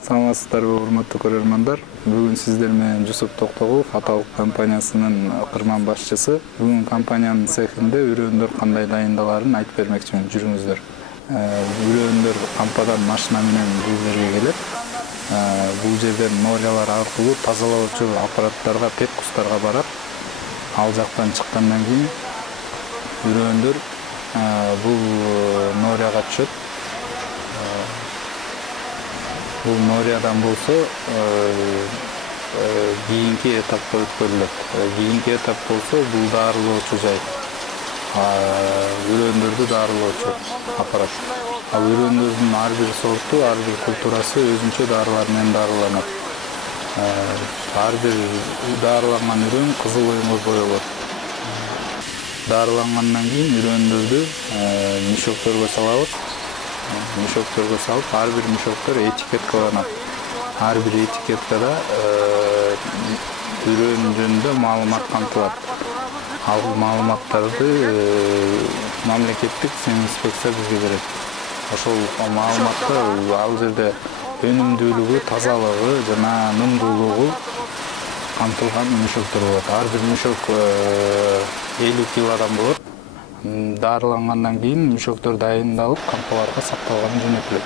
Саламатсыздарбы, урматтуу көрөрмандар. Бүгүн сиздер менен Жусуп Токтогулов, Аталык компаниясынын кырман башчысы. Бүгүн компаниянын цехинде үрөөндөр кандай дайындаларын айтып бермекчимин. Жүрүңүздөр. Үрөөндөр кампадан машина менен бул жерге келет. Бул жерден нориялар аркылуу тазалоочу аппараттарга, пепкустарга барат. Ал жактан чыккандан кийин үрөөндөр бул норияга түшөт. Бул нориядан болсо кийинки этапка өткөрүлөт. Кийинки этап болсо бул дарылоочу жай. Үрөөндөрдү дарылоочу аппарат. Ал үрөөндөрдүн ар бир сорту, ар бир культурасы өзүнчө дарылар менен дарыланат. Ар бир дарыланган үрөөн кызыл оюнго боелот. Дарылангандан кийин үрөөндөрдү мешокторго салабыз. Мешокторго салып, ар бир мешоктор этикеткаланат. Ар бир этикеткада үрөөн жөнүндө маалымат камтылат. Ал маалыматтарды мамлекеттик инспекция бизге берет. Ошол маалыматта ал жерде өнүмдүүлүгү, тазалыгы жана нымдуулугу камтылган мешоктор болот. Ар бир мешок 50 килодан болот. Дарылангандан кийин мешоктор дайындалып, кампаларга сакталганы жөнөтүлөт.